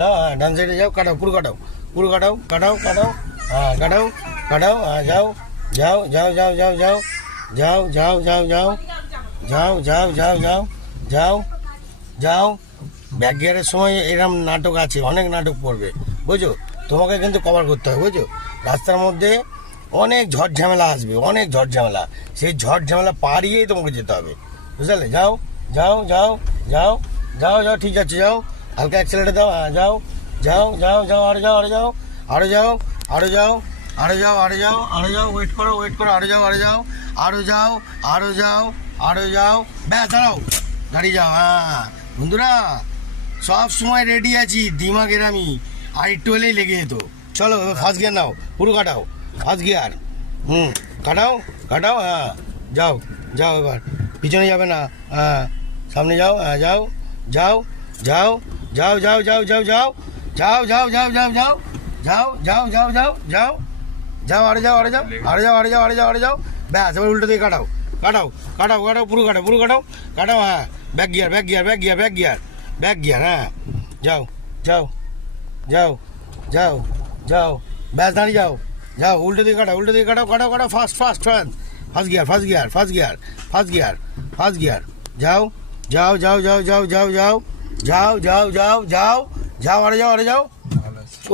हाँ डान साइड जाओ, काटाओ पूरा काटाओ, पूरा काटाओ, काटाओ काटाओ, हाँ काटाओ काटाओ, हाँ जाओ जाओ जाओ जाओ जाओ जाओ जाओ जाओ जाओ जाओ जाओ जाओ जाओ যাও যাও। ব্যাক গিয়ারের সময় এরকম নাটক আছে, অনেক নাটক পড়বে বুঝো, তোমাকে কিন্তু কভার করতে হবে বুঝো। রাস্তার মধ্যে অনেক ঝড় ঝামেলা আসবে, অনেক ঝড় ঝামেলা, সেই ঝড় ঝামেলা পাড়িয়েই তোমাকে যেতে হবে বুঝলে। যাও যাও যাও যাও যাও যাও, ঠিক আছে যাও, হালকা অ্যাক্সেলেটার দাও, হ্যাঁ যাও যাও যাও যাও, আরো যাও আরো যাও আরো যাও আরো যাও আরো যাও আরো যাও আরো যাও, ওয়েট করো ওয়েট করো, আরো যাও আরো যাও আরো যাও আরো যাও আরো যাও, ব্যাস দাঁড়াও, দাঁড়িয়ে যাও। হ্যাঁ বন্ধুরা সব সময় রেডি আছি, দিমাগের আমি আর একটু হলেই লেগে যেত। চলো ফার্স্ট গিয়ার নাও, পুরো কাটাও ফার্স্ট গিয়ার, কাটাও কাটাও, হ্যাঁ যাও যাও, এবার পিছনে যাবে না, হ্যাঁ সামনে যাও, হ্যাঁ যাও যাও যাও যাও যাও যাও যাও যাও যাও যাও যাও যাও যাও যাও যাও যাও যাও যাও যাও, আরে যাও আরে যাও আরে যাও আরে যাও আরে যাও আরে যাও, ব্যাস এবার উল্টো দিয়ে কাটাও কাটাও কাটাও কাটাও, পুরো কাটাও পুরো কাটাও কাটাও, হ্যাঁ back gear back gear back gear back gear back gear, হ্যাঁ যাও যাও যাও যাও যাও, ব্যাস দাঁড়িয়ে যাও, যাও উল্টো দিকে কাটাও উল্টো দিকে কাটাও কাটাও কাটাও, fast fast first gear first gear first gear first gear first gear, যাও যাও যাও যাও যাও যাও যাও যাও যাও যাও যাও যাও, আরে যাও আরে যাও,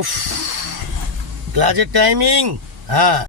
উফ ক্লাচের টাইমিং, হ্যাঁ